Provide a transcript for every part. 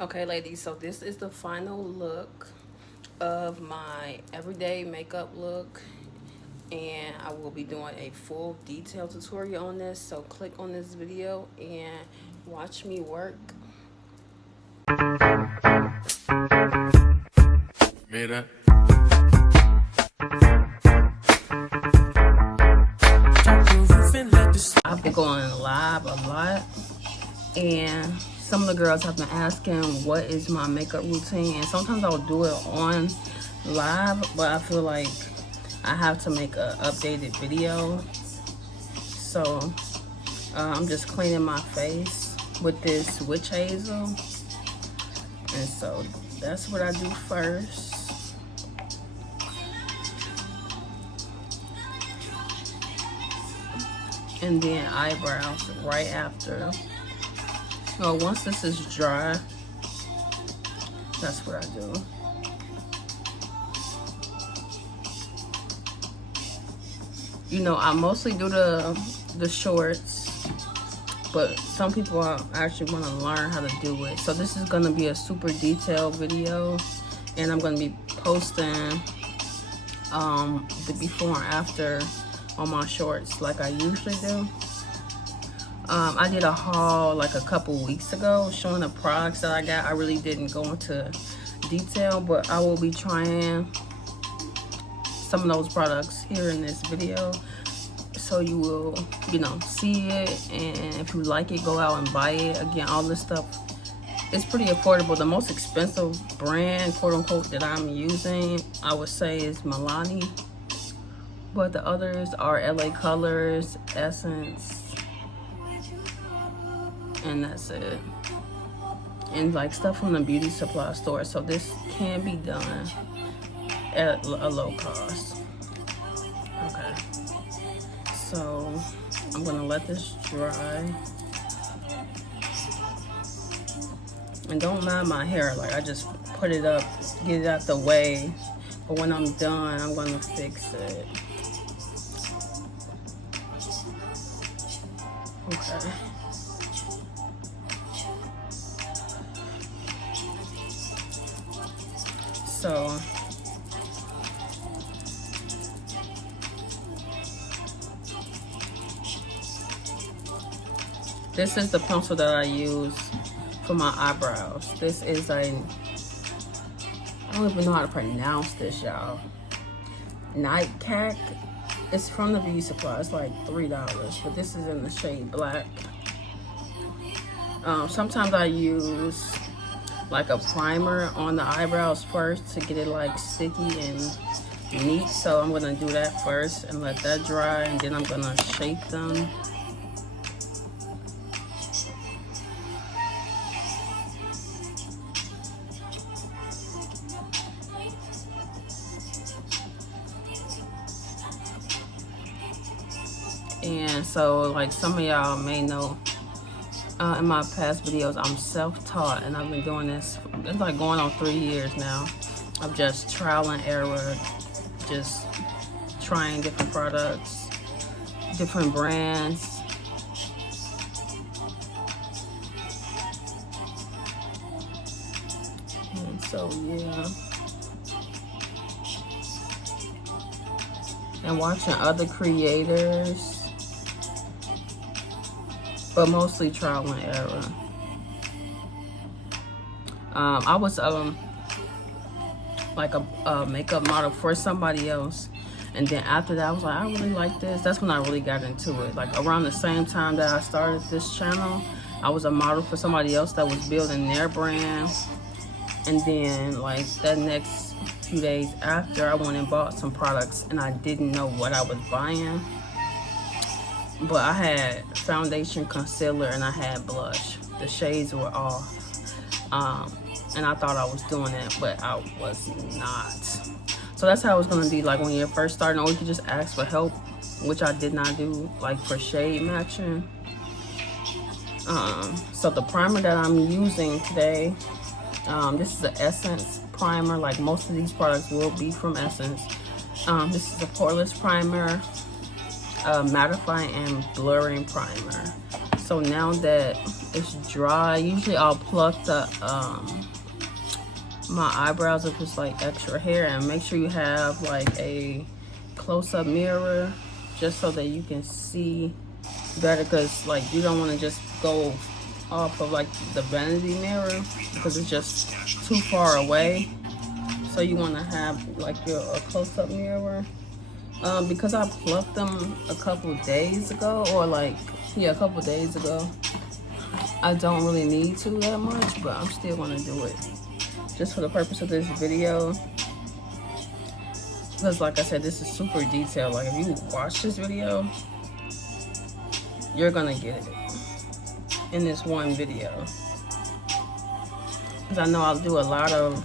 Okay, ladies, so this is the final look of my everyday makeup look, and I will be doing a full detailed tutorial on this, so click on this video and watch me work. Mira. I've been going live a lot, and some of the girls have been asking what is my makeup routine, and sometimes I'll do it on live, but I feel like I have to make an updated video. So I'm just cleaning my face with this witch hazel, and so that's what I do first. And then eyebrows right after. So once this is dry, that's what I do. You know, I mostly do the shorts, but some people actually want to learn how to do it. So this is going to be a super detailed video, and I'm going to be posting the before and after on my shorts like I usually do. I did a haul like a couple weeks ago showing the products that I got. I really didn't go into detail, but I will be trying some of those products here in this video, so you will, you know, see it, and if you like it, go out and buy it. Again, all this stuff is pretty affordable. The most expensive brand, quote unquote, that I'm using, I would say, is Milani, but the others are LA Colors, Essence, and that's it. And like stuff from the beauty supply store. So this can be done at a low cost. Okay, so I'm gonna let this dry, and don't mind my hair, like I just put it up, get it out the way, but when I'm done, I'm gonna fix it. Okay. So this is the pencil that I use for my eyebrows. This is I don't even know how to pronounce this, y'all. Nightcack. It's from the beauty supply. It's like $3, but this is in the shade black. Sometimes I use like a primer on the eyebrows first to get it like sticky and neat. So I'm gonna do that first and let that dry, and then I'm gonna shape them. And so, like some of y'all may know, in my past videos, I'm self-taught, and I've been doing this, it's like going on 3 years now of just trial and error, just trying different products, different brands. And so, yeah. And watching other creators, but mostly trial and error. I was like a makeup model for somebody else, and then after that I was like, I really like this. That's when I really got into it. Like around the same time that I started this channel, I was a model for somebody else that was building their brand, and then like that next few days after, I went and bought some products, and I didn't know what I was buying. But I had foundation, concealer, and I had blush. The shades were off. And I thought I was doing it, but I was not. So that's how it's going to be like when you're first starting, or you can just ask for help, which I did not do, like for shade matching. So the primer that I'm using today, this is the Essence primer. Like most of these products will be from Essence. This is a poreless primer, mattifying and blurring primer. So now that it's dry. Usually I'll pluck the my eyebrows if it's like extra hair, and make sure you have like a close-up mirror just so that you can see better, because like you don't want to just go off of like the vanity mirror because it's just too far away. So you want to have like a close-up mirror. Because I plucked them a couple days ago, or like, yeah, a couple days ago, I don't really need to that much, but I'm still going to do it just for the purpose of this video. Because like I said, this is super detailed. Like if you watch this video, you're going to get it in this one video. Because I know I'll do a lot of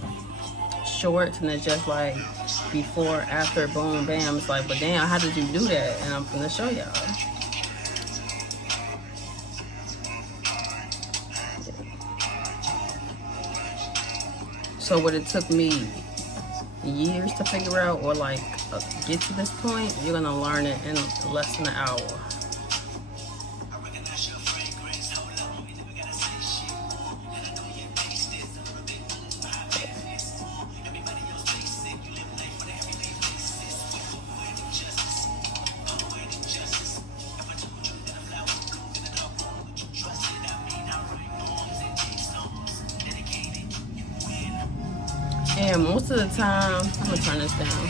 shorts and it's just like before, after, boom, bam. It's like, but damn, how did you do that? And I'm going to show y'all. So what it took me years to figure out, or like get to this point, you're going to learn it in less than an hour. And most of the time, I'm gonna turn this down.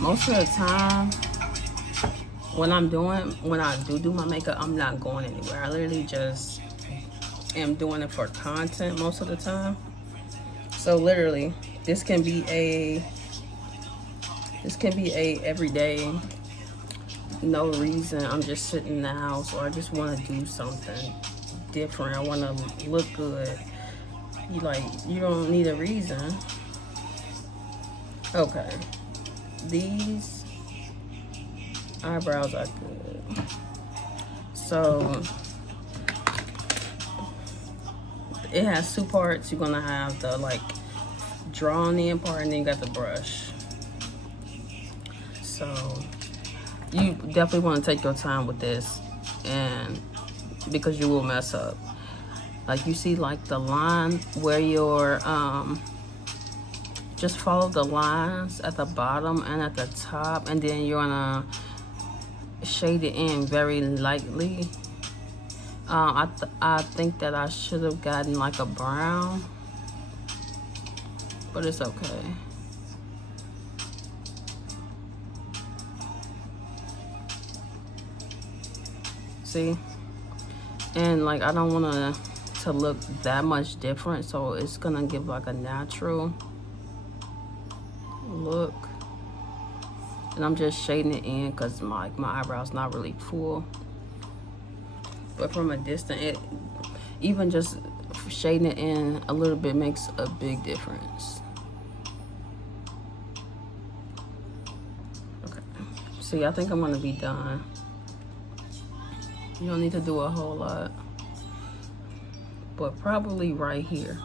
Most of the time, when I do my makeup, I'm not going anywhere. I literally just am doing it for content most of the time. So literally, this can be a everyday, no reason. I'm just sitting in the house, or I just want to do something different. I want to look good. You don't need a reason. Okay, these eyebrows are good. So it has two parts. You're gonna have the like drawn in part, and then you got the brush. So you definitely want to take your time with this, and because you will mess up. Like you see like the line where your just follow the lines at the bottom and at the top, and then you're gonna shade it in very lightly. I think that I should have gotten like a brown, but it's okay. See? And like I don't want to look that much different, so it's gonna give like a natural look. And I'm just shading it in because my eyebrow's not really full. But from a distance, even just shading it in a little bit makes a big difference. Okay. See, I think I'm gonna be done. You don't need to do a whole lot, but probably right here.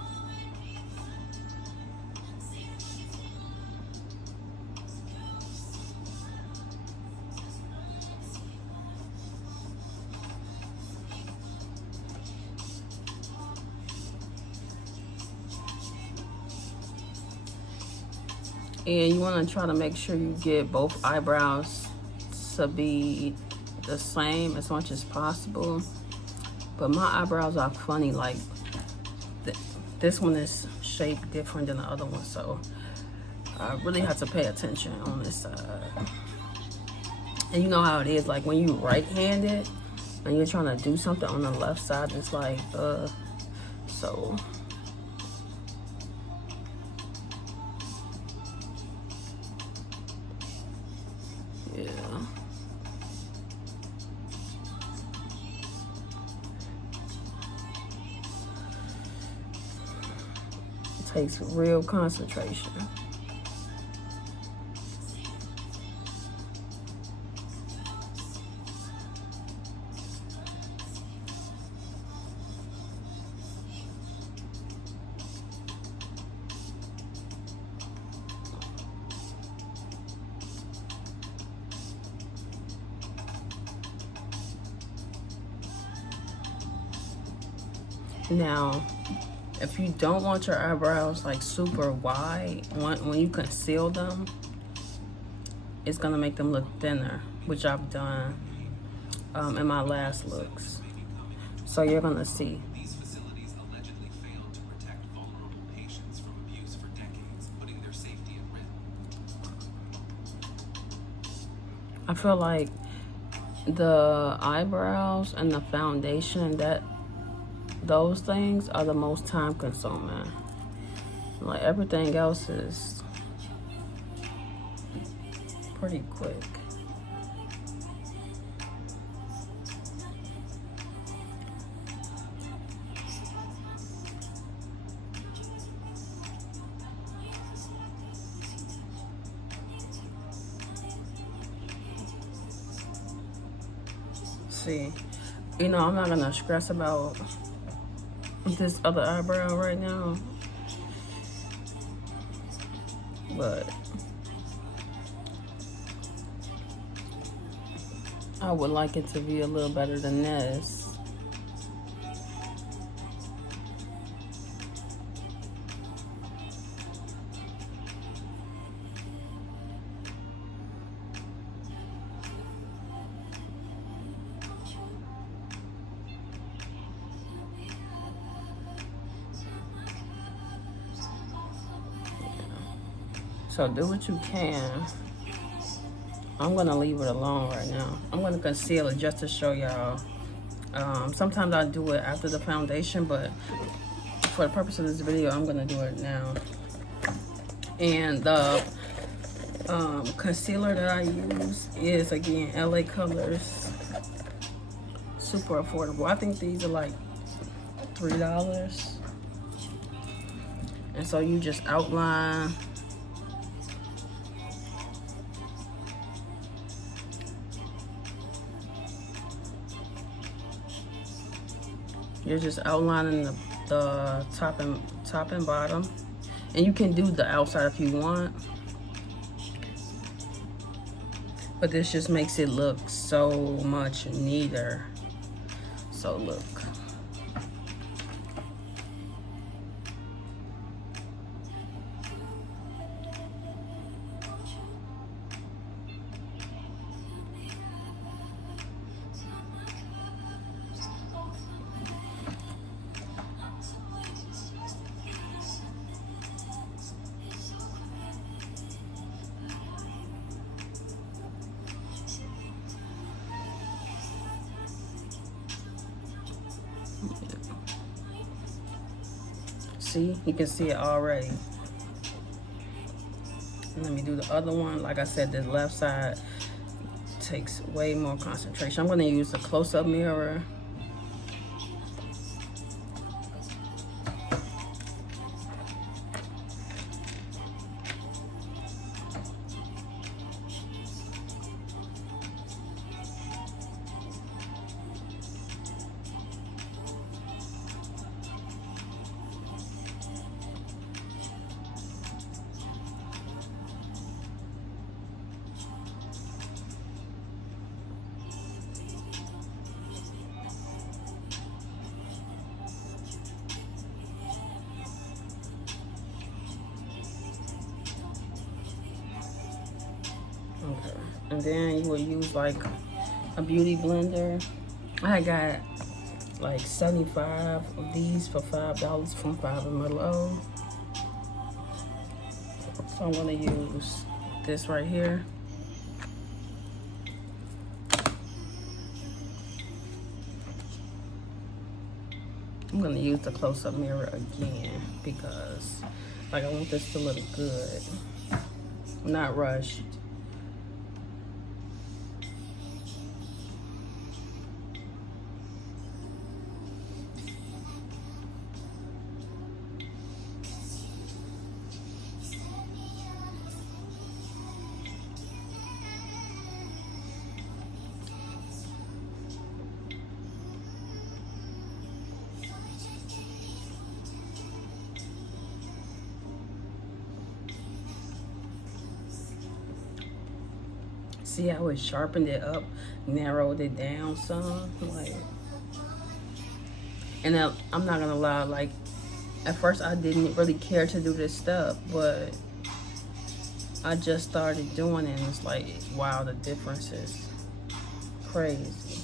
And you want to try to make sure you get both eyebrows to be the same as much as possible. But my eyebrows are funny, like this one is shaped different than the other one, so I really have to pay attention on this side. And you know how it is, like when you right-handed and you're trying to do something on the left side, it's like so yeah. It takes real concentration. Now, if you don't want your eyebrows like super wide, when you conceal them, it's gonna make them look thinner, which I've done in my last looks. So you're gonna see. I feel like the eyebrows and the foundation, those things are the most time consuming. Like everything else is pretty quick. See, you know, I'm not gonna stress about this other eyebrow right now, but I would like it to be a little better than this. So do what you can. I'm gonna leave it alone right now. I'm gonna conceal it just to show y'all. Sometimes I do it after the foundation, but for the purpose of this video, I'm gonna do it now. And the concealer that I use is, again, LA Colors. Super affordable. I think these are like $3. And so you just outline. You're just outlining the top and bottom, and you can do the outside if you want, but this just makes it look so much neater. So look. See, you can see it already. And let me do the other one. Like I said, the left side takes way more concentration. I'm gonna use a close-up mirror. Okay, and then you would use like a beauty blender. I got like 75 of these for $5 from Five Below. So I'm gonna use this right here. I'm gonna use the close-up mirror again because like I want this to look good, not rushed. See how it sharpened it up, narrowed it down some? Like, And I'm not gonna lie, like at first I didn't really care to do this stuff, but I just started doing it and it's like, wow, the difference is crazy.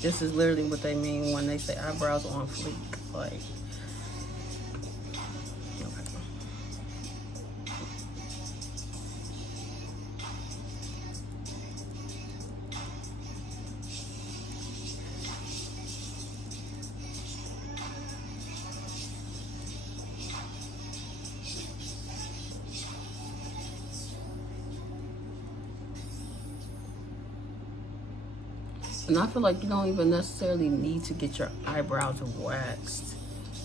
This is literally what they mean when they say eyebrows on fleek. Like, and I feel like you don't even necessarily need to get your eyebrows waxed.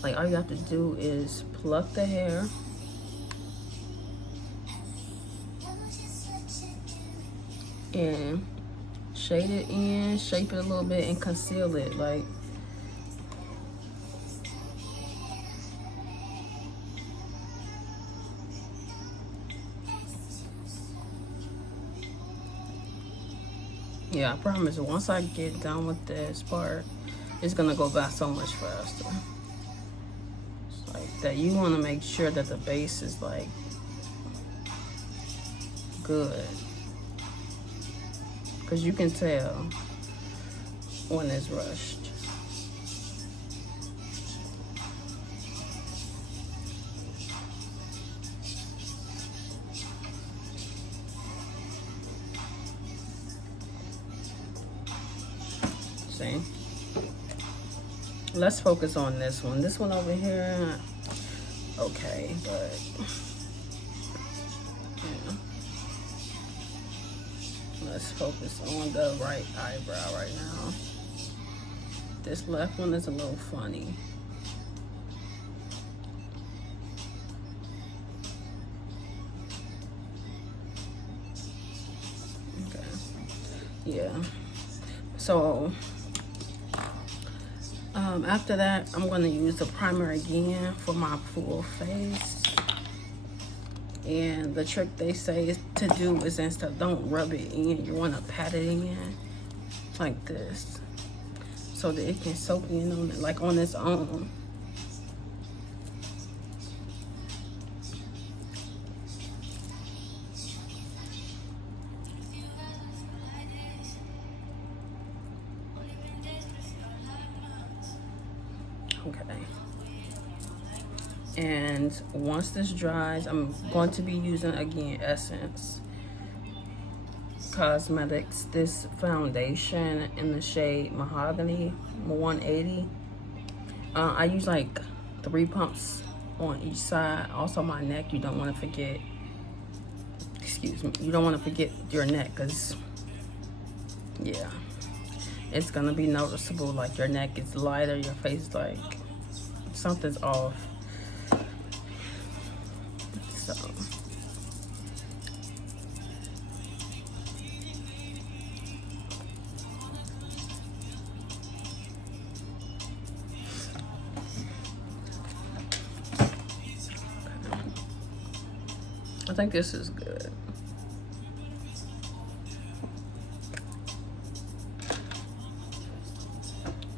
Like, all you have to do is pluck the hair. And shade it in, shape it a little bit, and conceal it. Like, yeah, I promise once I get done with this part, it's gonna go by so much faster. It's like that you wanna make sure that the base is like good. Cause you can tell when it's rushed. See? Let's focus on this one. This one over here, okay, but yeah. Let's focus on the right eyebrow right now. This left one is a little funny. Okay, yeah. So after that, I'm going to use the primer again for my full face. And the trick they say to do is, instead, don't rub it in, you want to pat it in like this so that it can soak in on it, like on its own. Okay. And once this dries, I'm going to be using again Essence Cosmetics, this foundation in the shade Mahogany 180. I use like 3 pumps on each side. Also my neck, you don't want to forget, excuse me, you don't want to forget your neck, because yeah, it's gonna be noticeable. Like your neck is lighter, your face is like something's off. So I think this is good.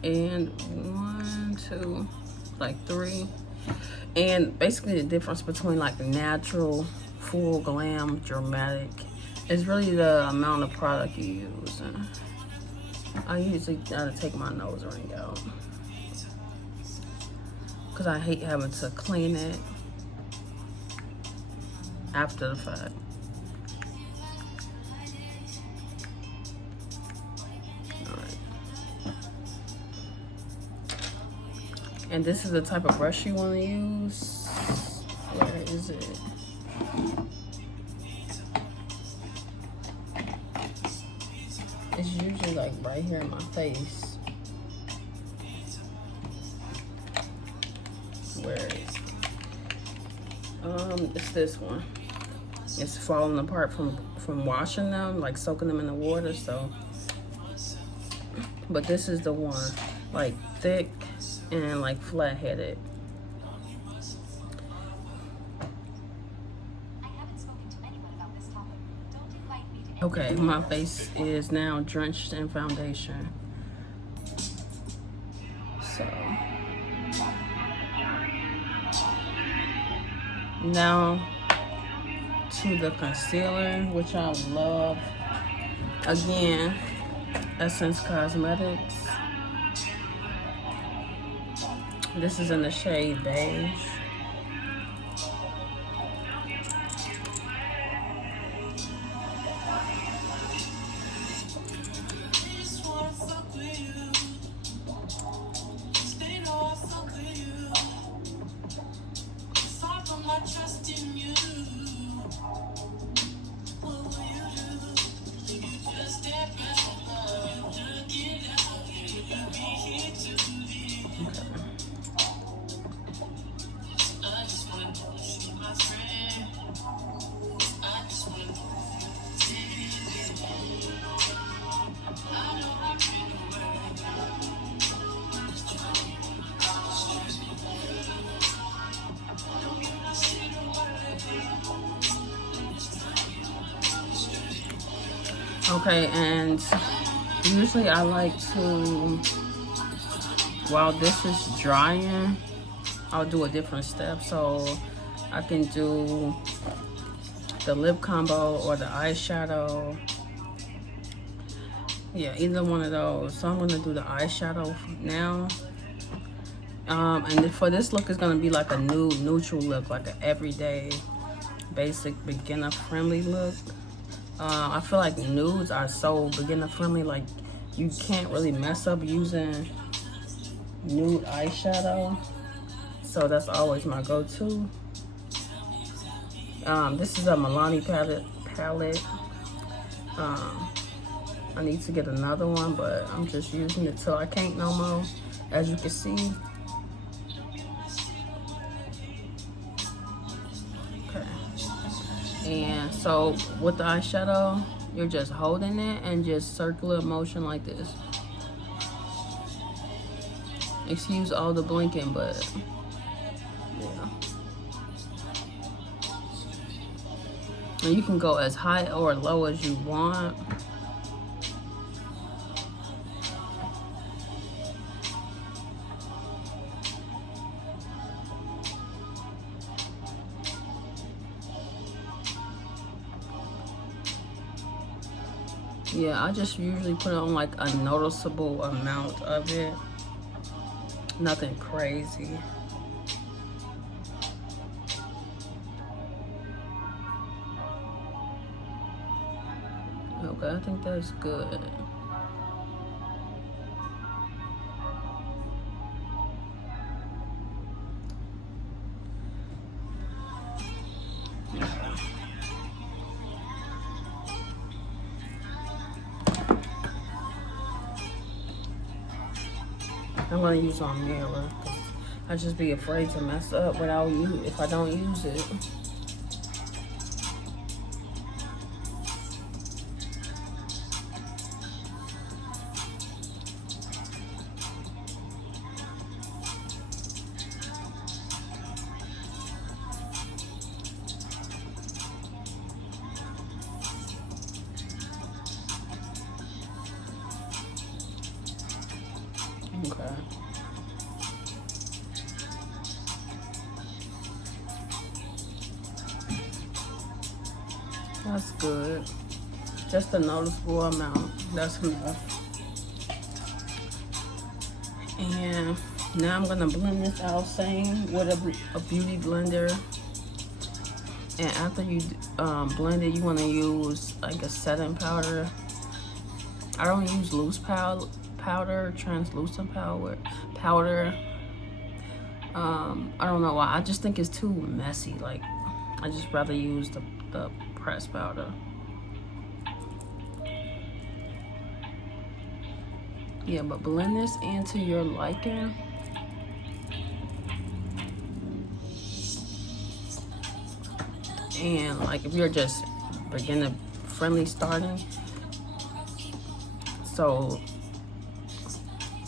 And 1, 2, like 3. And basically the difference between like natural, full glam, dramatic is really the amount of product you use. I usually gotta take my nose ring out because I hate having to clean it after the fact. And this is the type of brush you want to use. Where is it? It's usually like right here in my face. Where is it? It's this one. It's falling apart from washing them, like soaking them in the water. So, but this is the one, like thick and like flat-headed. Okay, my face is now drenched in foundation. So now to the concealer, which I love. Again, Essence Cosmetics. This is in the shade beige. Okay, and usually I like to, while this is drying, I'll do a different step. So I can do the lip combo or the eyeshadow. Yeah, either one of those. So I'm gonna do the eyeshadow now. And for this look, it's gonna be like a nude neutral look, like an everyday, basic beginner friendly look. I feel like nudes are so beginner friendly, like you can't really mess up using nude eyeshadow. So that's always my go-to. This is a Milani palette. I need to get another one, but I'm just using it till I can't no more, as you can see. Okay. And so with the eyeshadow, you're just holding it and just circular motion like this. Excuse all the blinking, but yeah. And you can go as high or low as you want. Yeah, I just usually put on like a noticeable amount of it. Nothing crazy. Okay, I think that's good. I'm gonna use on mirror. I just be afraid to mess up without you if I don't use it. Okay. That's good. Just a noticeable amount. That's enough. And now I'm gonna blend this out same with a beauty blender. And after you blend it, you wanna use like a setting powder. I don't use loose powder, translucent powder. I don't know why. I just think it's too messy. Like, I just rather use the pressed powder. Yeah, but blend this into your liking. And like if you're just beginner friendly starting, so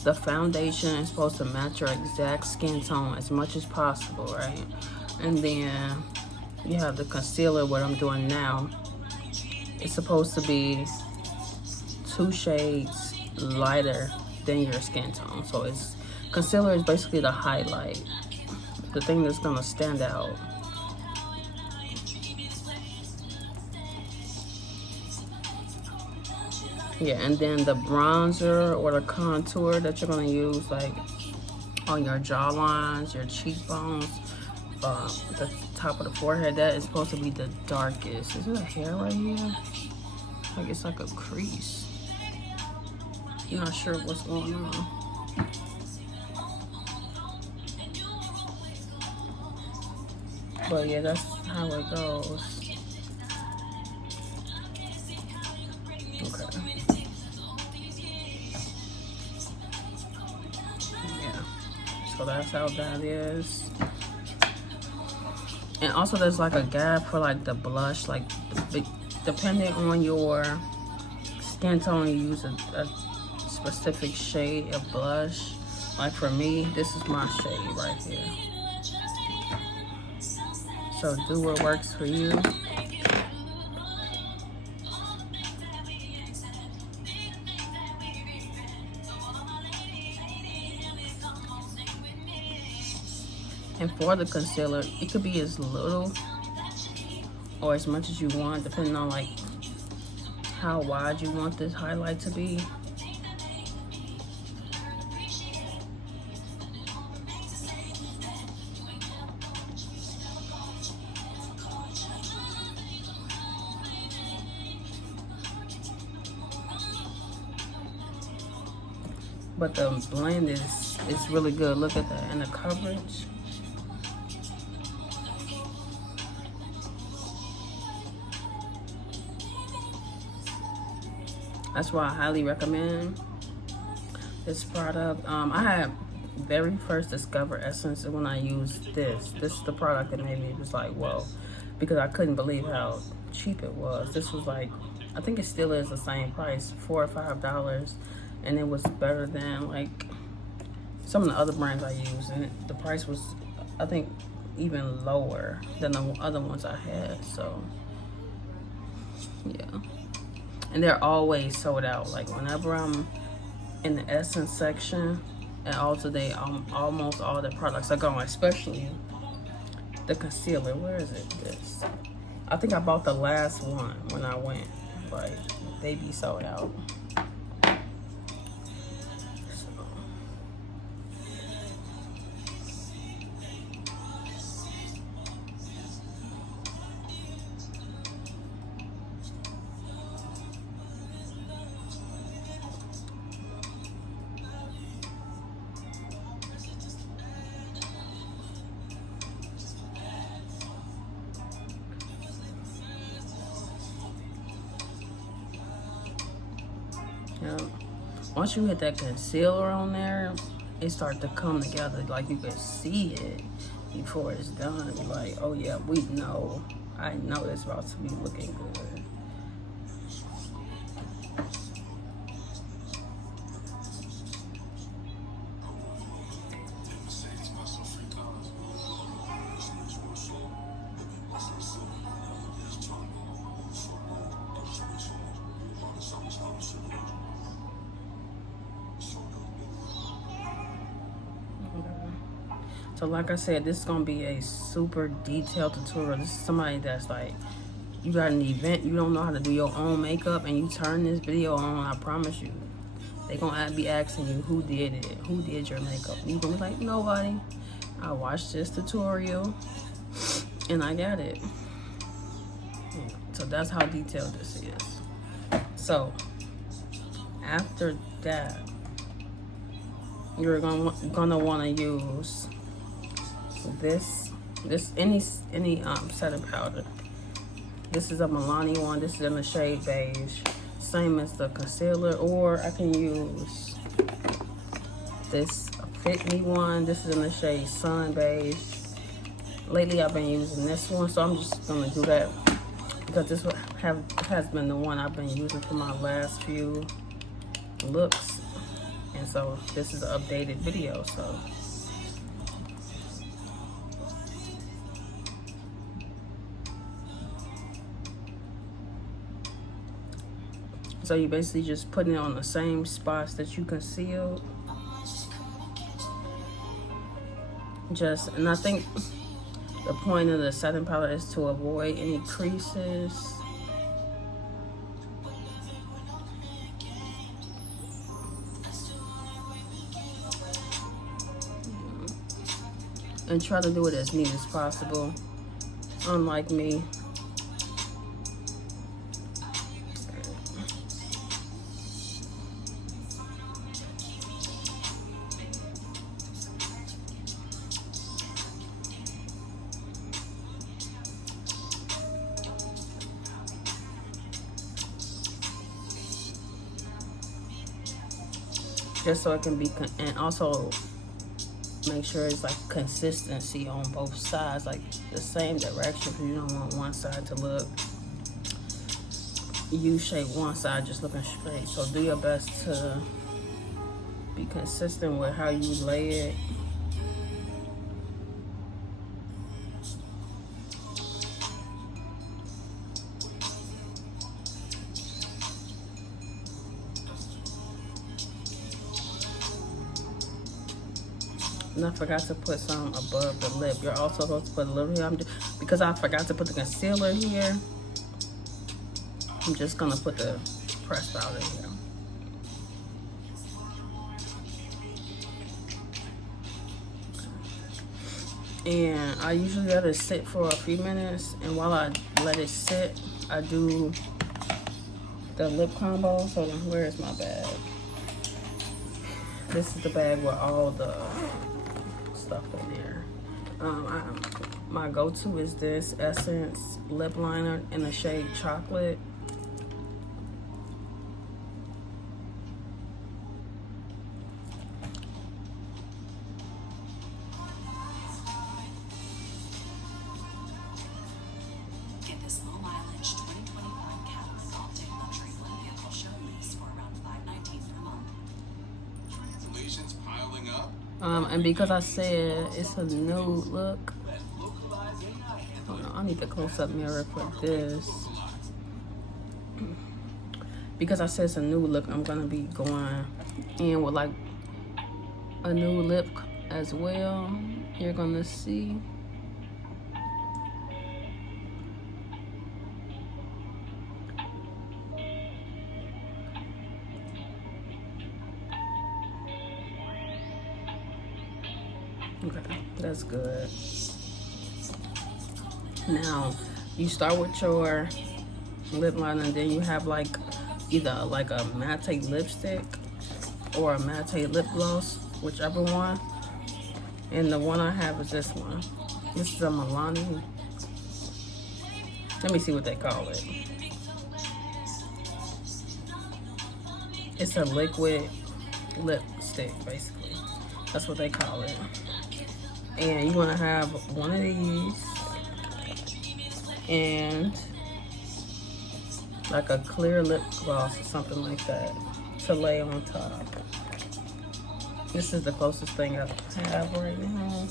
the foundation is supposed to match your exact skin tone as much as possible, right? And then you have the concealer, what I'm doing now it's supposed to be 2 shades lighter than your skin tone. So it's concealer is basically the highlight, the thing that's gonna stand out. Yeah, and then the bronzer or the contour that you're gonna use, like on your jawlines, your cheekbones, the top of the forehead, that is supposed to be the darkest. Is it a hair right here? Like it's like a crease. I'm not sure what's going on. But yeah, that's how it goes. Okay. Yeah. So that's how that is. And also there's like a gap for like the blush, like depending on your skin tone, you use a specific shade of blush. Like for me, this is my shade right here. So do what works for you. And for the concealer, it could be as little or as much as you want, depending on like how wide you want this highlight to be. But the blend is really good. Look at that, and the coverage. That's why I highly recommend this product. I had very first discovered Essence when I used this. This is the product that made me just like, whoa, because I couldn't believe how cheap it was. This was like, I think it still is the same price, $4 or $5, and it was better than like some of the other brands I use, and the price was, I think, even lower than the other ones I had. So yeah. And they're always sold out. Like whenever I'm in the Essence section at Ulta, they almost all the products are going, especially the concealer. Where is it? This. I think I bought the last one when I went. Like they be sold out. Yeah. Once you hit that concealer on there, it starts to come together. Like you can see it before it's done. You're like, oh yeah, we know. I know it's about to be looking good. So like I said, this is gonna be a super detailed tutorial. This is somebody that's like, you got an event, you don't know how to do your own makeup, and you turn this video on, I promise you, they gonna be asking you who did it, who did your makeup. You gonna be like, nobody. I watched this tutorial and I got it. So that's how detailed this is. So after that, you're gonna want to use this any setting powder. This is a Milani one. This is in the shade beige, same as the concealer. Or I can use this Fit Me one. This is in the shade sun beige. Lately I've been using this one, so I'm just gonna do that because this has been the one I've been using for my last few looks, and so this is an updated video. So So you basically just putting it on the same spots that you concealed. And I think the point of the setting powder is to avoid any creases. And try to do it as neat as possible, unlike me. Just so it can be, and also make sure it's like consistency on both sides, like the same direction, because you don't want one side to look U-shaped, one side just looking straight. So do your best to be consistent with how you lay it. And I forgot to put some above the lip. You're also supposed to put a little here. Because I forgot to put the concealer here, I'm just gonna put the pressed powder here. And I usually let it sit for a few minutes. And while I let it sit, I do the lip combo. So where is my bag? This is the bag with all the stuff in there. My go-to is this Essence lip liner in the shade Chocolate. Get this low mileage 2025 Cadillac Optic luxury one vehicle show lease for around $519 per month. Cancellations piling up. And because I said it's a nude look, oh no, I need the close-up mirror for this. Because I said it's a nude look, I'm gonna be going in with like a nude lip as well. You're gonna see. Okay, that's good. Now, you start with your lip liner, and then you have like either like a matte lipstick or a matte lip gloss, whichever one. And the one I have is this one. This is a Milani. Let me see what they call it. It's a liquid lipstick, basically. That's what they call it. And you want to have one of these and like a clear lip gloss or something like that to lay on top. This is the closest thing I have right now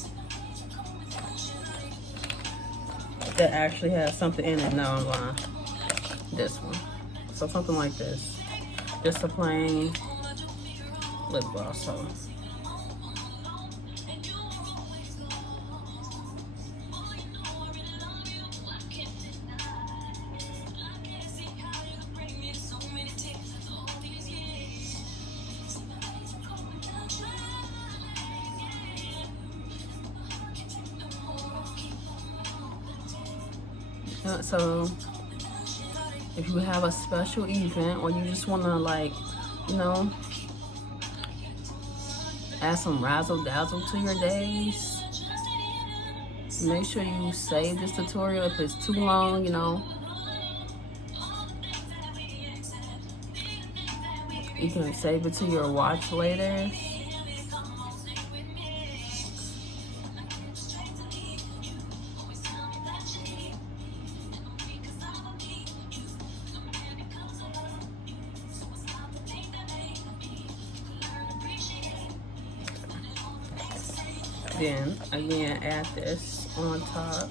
that actually has something in it. Now I'm lying. This one. So something like this. Just a plain lip gloss. So so if you have a special event or you just want to, like, you know, add some razzle dazzle to your days, make sure you save this tutorial. If it's too long, you know, you can save it to your watch later. Then again, add this on top.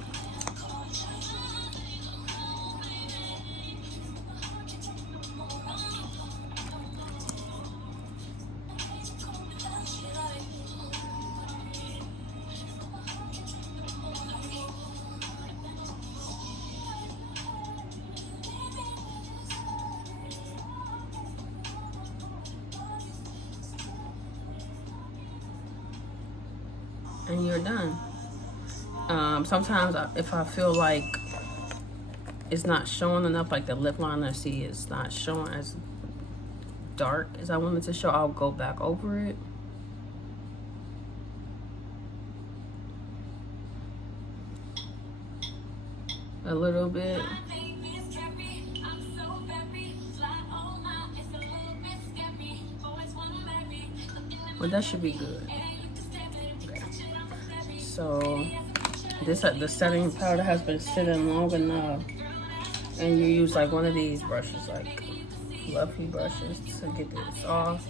and you're done. Sometimes if I feel like it's not showing enough, like the lip liner, see, it's not showing as dark as I wanted to show, I'll go back over it. A little bit. Well, that should be good. Okay. So the setting powder has been sitting long enough, and you use like one of these brushes, like fluffy brushes, to get this off.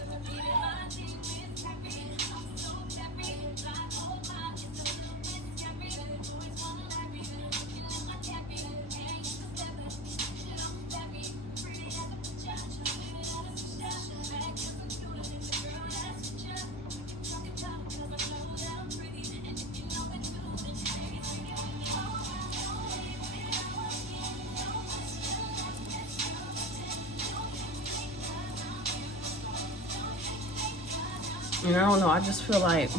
And I don't know, I just feel like,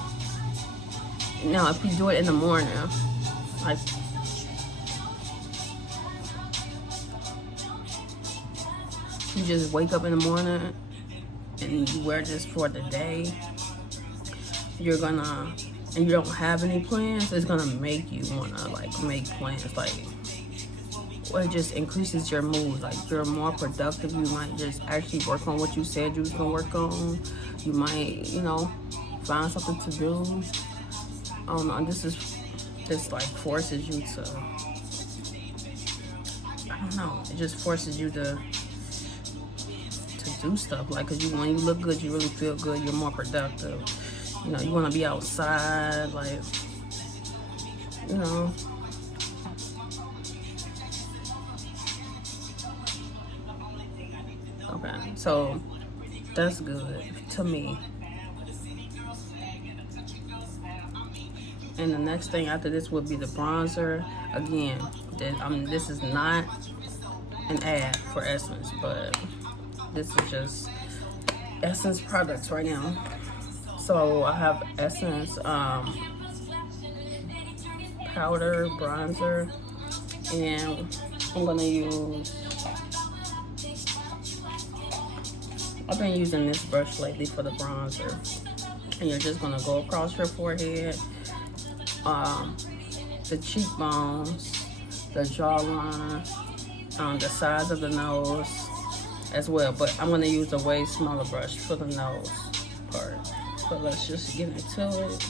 now if you do it in the morning, like, you just wake up in the morning and you wear this for the day, you're gonna, and you don't have any plans, it's gonna make you wanna like make plans. Like, it just increases your mood. Like, you're more productive. You might just actually work on what you said you was gonna work on. You might, you know, find something to do. I don't know. This like forces you to, I don't know. It just forces you to do stuff. Like, cause when you look good, you really feel good. You're more productive. You know, you want to be outside. Like, you know. Okay, so that's good to me. And the next thing after this would be the bronzer. Again, this is not an ad for Essence, but this is just Essence products right now. So I have Essence powder bronzer, and I'm gonna use, I've been using this brush lately for the bronzer. And you're just gonna go across your forehead, the cheekbones, the jawline, the sides of the nose as well. But I'm gonna use a way smaller brush for the nose part. So let's just get into it.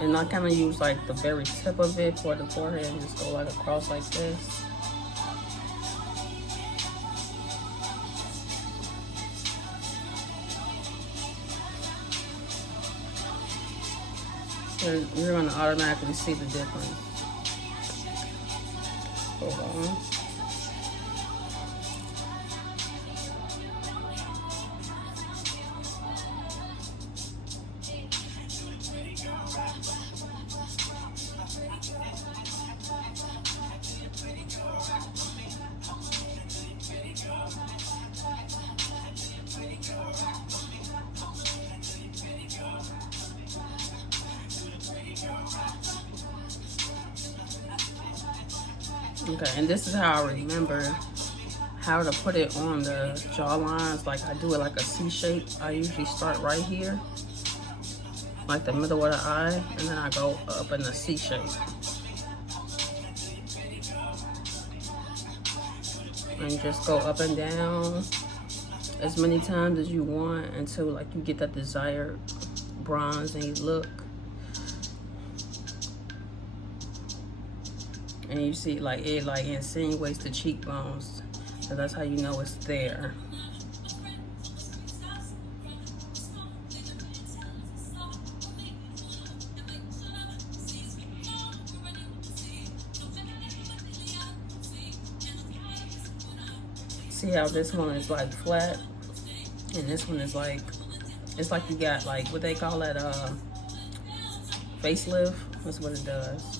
And I kind of use like the very tip of it for the forehead and just go like across like this. You're going to automatically see the difference. Hold on. Okay, and this is how I remember how to put it on the jawlines. Like, I do it like a C shape. I usually start right here, like the middle of the eye, and then I go up in the C shape. And just go up and down as many times as you want until like you get that desired bronze and you look. And you see like it like insinuates the cheekbones. So that's how you know it's there. See how this one is like flat and this one is like, it's like you got like what they call that facelift. That's what it does.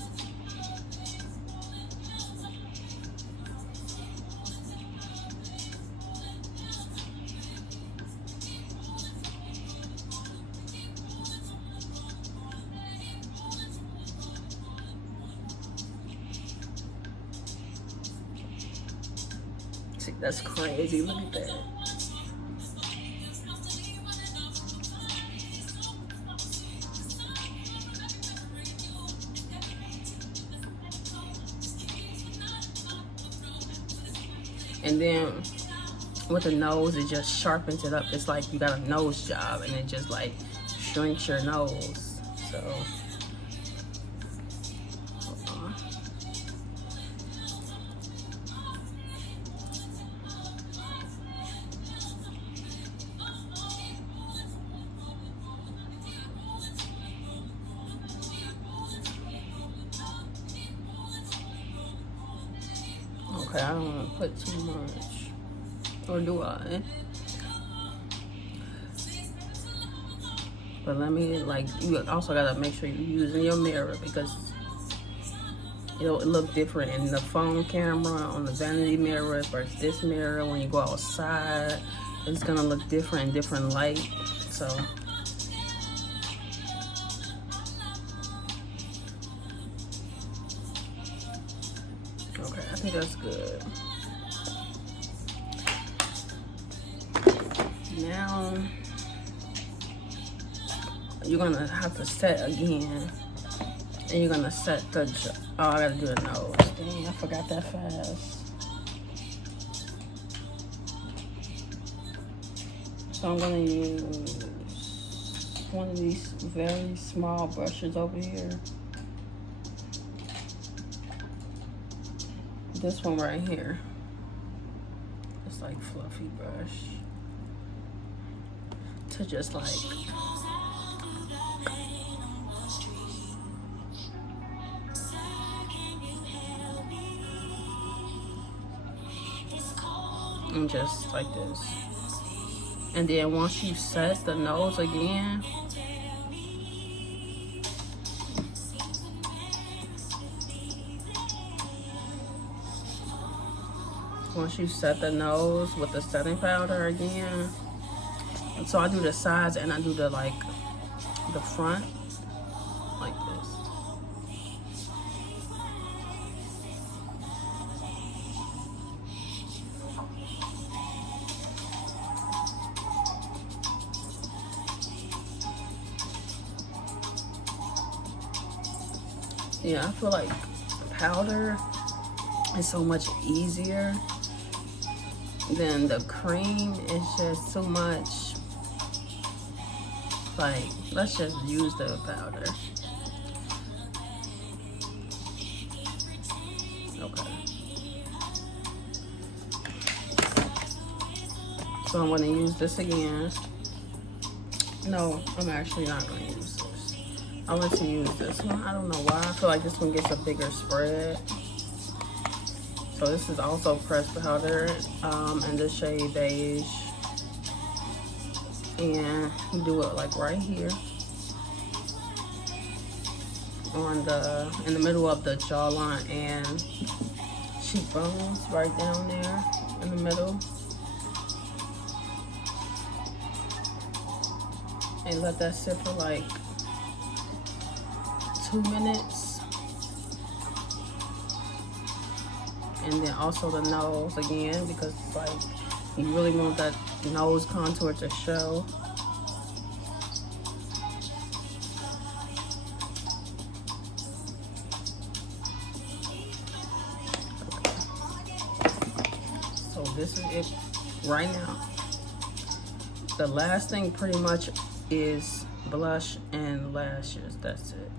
That's crazy. Look at that. And then with the nose, it just sharpens it up. It's like you got a nose job, and it just like shrinks your nose. So hold on. Okay, I don't want to put too much, or do I? But let me, like, you also gotta make sure you're using your mirror, because it'll look different in the phone camera, on the vanity mirror versus this mirror. When you go outside, it's gonna look different in different light. So okay, I think that's good. Now you're gonna have to set again, and you're gonna set the, oh, I gotta do the nose. Dang, I forgot that fast. So I'm gonna use one of these very small brushes over here. This one right here. It's like fluffy brush. To just like and just like this. And then once you set the nose again, once you set the nose with the setting powder again, and so I do the sides and I do the like the front like this. Yeah, I feel like powder is so much easier than the cream. It's just too much. Like, let's just use the powder. Okay. So I'm gonna use this again. No, I'm actually not gonna use this. I want to use this one. I don't know why. I feel like this one gets a bigger spread. So this is also pressed powder in the shade Beige. And you do it like right here on in the middle of the jawline and cheekbones, right down there in the middle. And let that sit for like 2 minutes. And then also the nose again, because it's like you really want that nose contour to show. Okay. So this is it right now. The last thing pretty much is blush and lashes. That's it.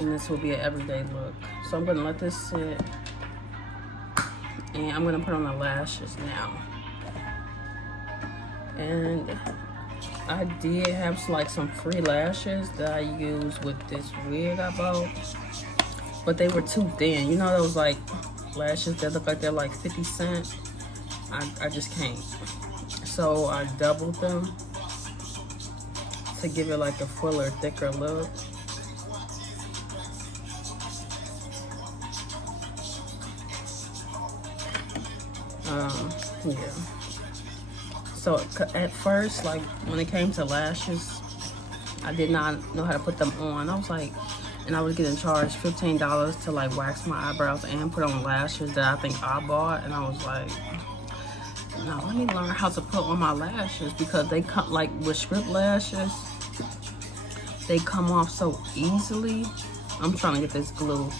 And this will be an everyday look. So I'm gonna let this sit. And I'm gonna put on the lashes now. And I did have like some free lashes that I used with this wig I bought, but they were too thin. You know those like lashes that look like they're like 50 cents? I just can't. So I doubled them to give it like a fuller, thicker look. Yeah. So at first, like when it came to lashes, I did not know how to put them on. I was like, and I was getting charged $15 to like wax my eyebrows and put on lashes that I think I bought, and I was like, Now let me learn how to put on my lashes because they come like with script lashes. They come off so easily. I'm trying to get this glue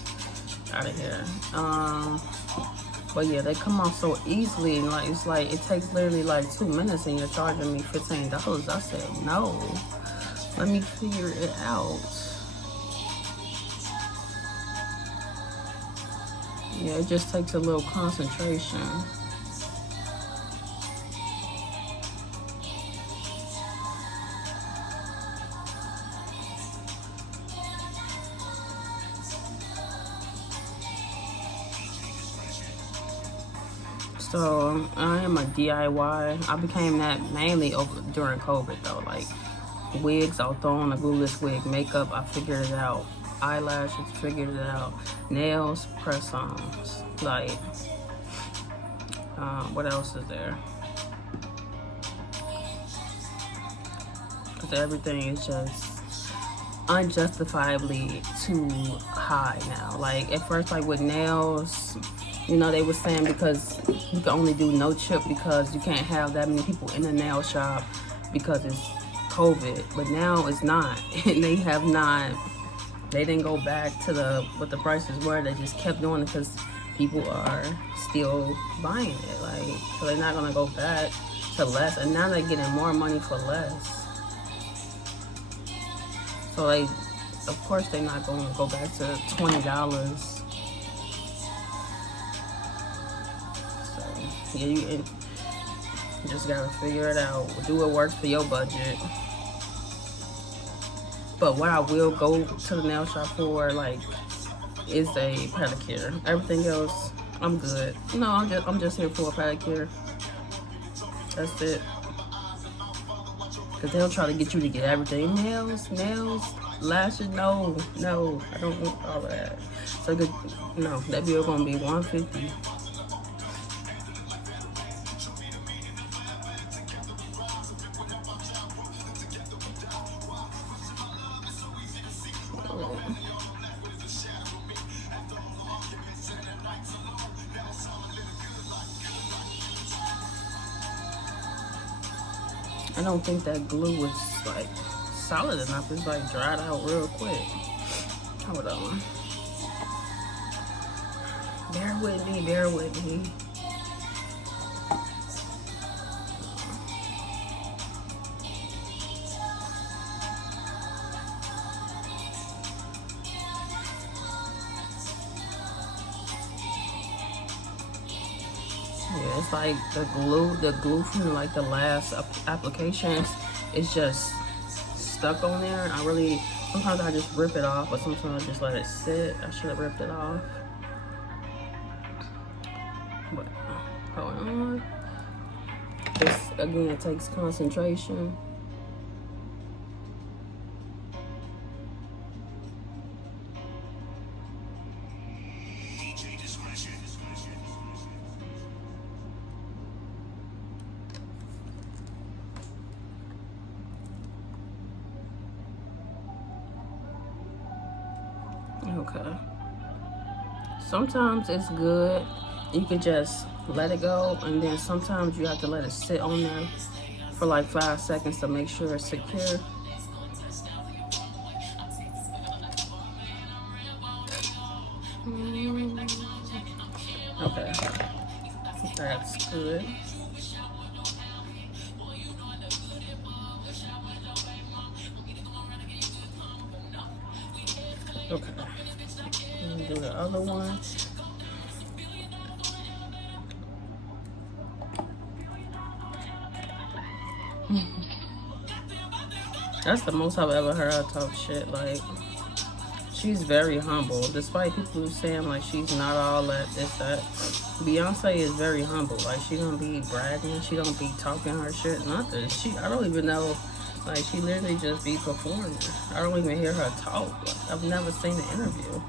out of here. But yeah, they come off so easily. And like it's like it takes literally like 2 minutes, and you're charging me $15. I said no. Let me figure it out. Yeah, it just takes a little concentration. So I am a DIY. I became that mainly during COVID though. Like wigs, I'll throw on a glueless wig. Makeup, I figured it out. Eyelashes, figured it out. Nails, press-ons. Like, what else is there? Because everything is just unjustifiably too high now. Like at first, like with nails, you know, they were saying because you can only do no chip because you can't have that many people in the nail shop because it's COVID. But now it's not, and they have not. They didn't go back to what the prices were. They just kept doing it because people are still buying it. Like, so they're not gonna go back to less, and now they're getting more money for less. So they, of course, they're not gonna go back to $20. So yeah, you just gotta figure it out. Do what works for your budget. But what I will go to the nail shop for, like, is a pedicure. Everything else, I'm good. No, I'm just here for a pedicure. That's it. Cause they'll try to get you to get everything. Nails, lashes. No, I don't want all of that. So no, that bill gonna be $150. I don't think that glue is like solid enough. It's like dried out real quick. Hold on. Bear with me. Yeah, it's like the glue from like the last applications is just stuck on there. Sometimes I just rip it off, but sometimes I just let it sit. I should have ripped it off. But hold on. This again takes concentration. Okay. Sometimes it's good. You can just let it go, and then sometimes you have to let it sit on there for like 5 seconds to make sure it's secure. Okay. That's good. Okay. Do the other one. That's the most I've ever heard her talk shit. Like, she's very humble, despite people saying like she's not all that, that. Beyonce is very humble. Like, she don't be bragging. She don't be talking her shit. Nothing. I don't even know. Like, she literally just be performing. I don't even hear her talk. Like, I've never seen an interview.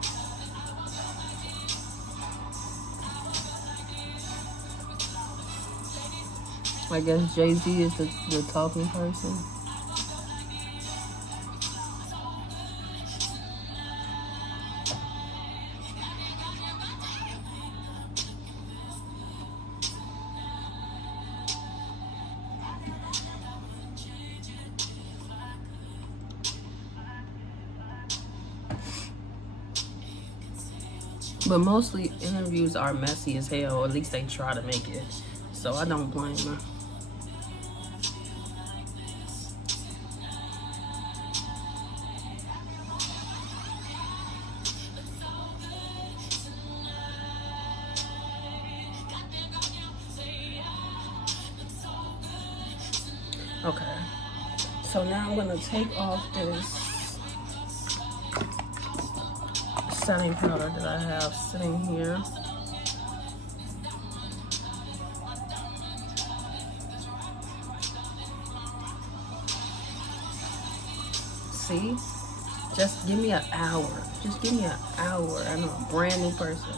I guess Jay-Z is the talking person. But mostly interviews are messy as hell, or at least they try to make it. So I don't blame her. Okay. So now I'm gonna take off this setting powder that I have sitting here. See? Just give me an hour. Just give me an hour. I'm a brand new person.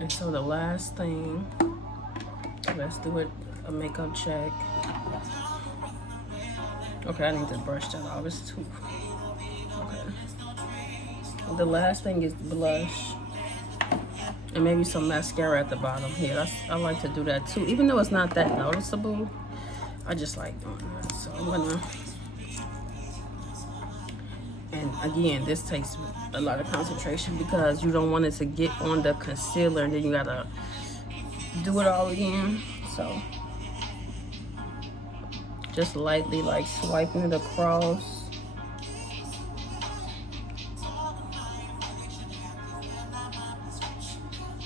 And so the last thing, let's do it, a makeup check. Okay, I need to brush that off. It's too. Okay. The last thing is blush. And maybe some mascara at the bottom here. I like to do that too. Even though it's not that noticeable, I just like doing that. So I'm gonna. And again, this takes a lot of concentration because you don't want it to get on the concealer and then you gotta do it all again. So just lightly like swiping it across.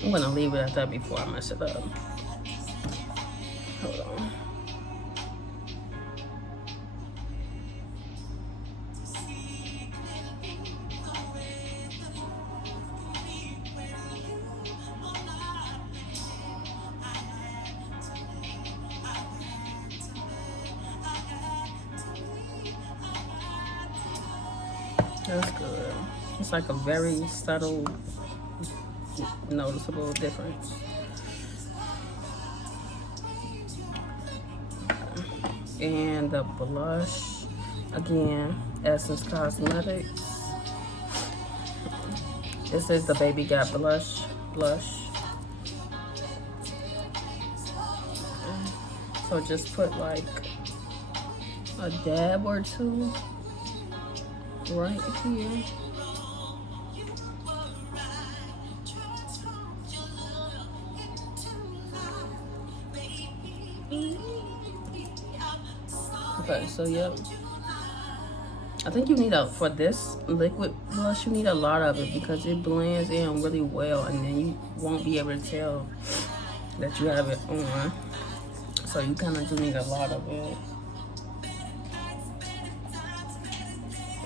I'm gonna leave it at that before I mess it up. Hold on. That's good. It's like a very subtle, noticeable difference. And the blush, again, Essence Cosmetics. This is the Baby Got blush. So just put like a dab or two right here. Okay, so yep. I think you need for this liquid blush, you need a lot of it because it blends in really well and then you won't be able to tell that you have it on. So you kind of do need a lot of it.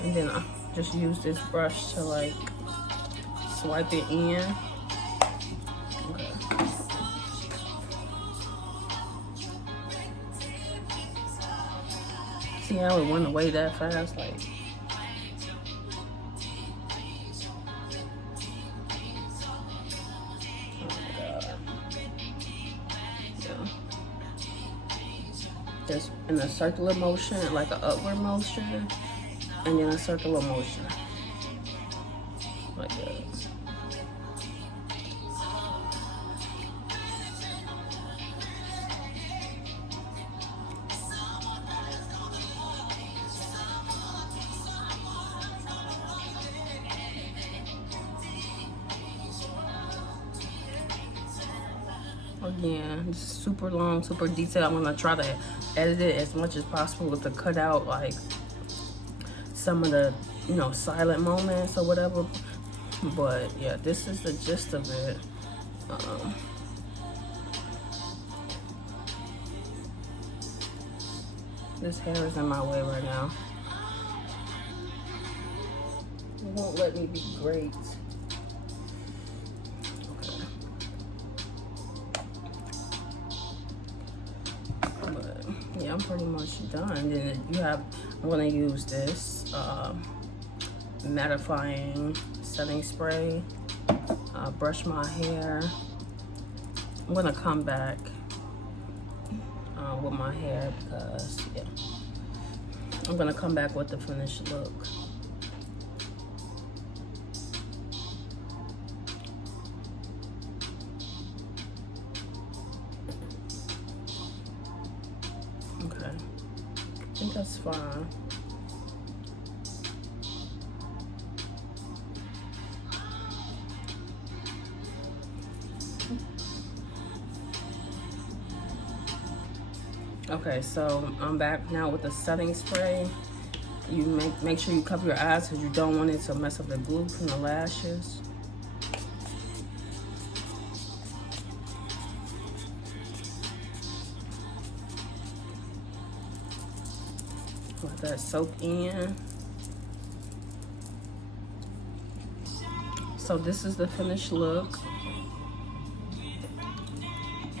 And then I just use this brush to like swipe it in. Okay. See how it went away that fast? Like, oh my God. Yeah. Just in a circular motion, like an upward motion. And then a circular motion, like that. Again, super long, super detailed. I'm gonna try to edit it as much as possible to cut out like some of the, you know, silent moments or whatever. But yeah, this is the gist of it. This hair is in my way right now. It won't let me be great. Okay. But yeah, I'm pretty much done. Then you have, I'm gonna use this mattifying setting spray, brush my hair. I'm gonna come back with my hair because yeah, I'm gonna come back with the finished look. I think that's fine. Okay, so I'm back now with the setting spray. You make sure you cover your eyes because you don't want it to mess up the glue from the lashes. Let that soak in. So this is the finished look.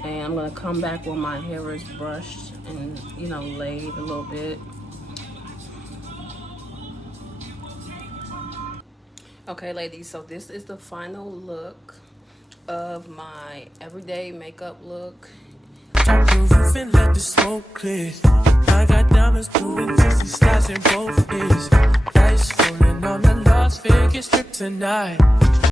And I'm gonna come back when my hair is brushed and, you know, laid a little bit. Okay, ladies, so this is the final look of my everyday makeup look. Drop the roof and let the smoke clear. I got diamonds doing 60 slides in both ears. Dice rolling on the Las Vegas strip tonight.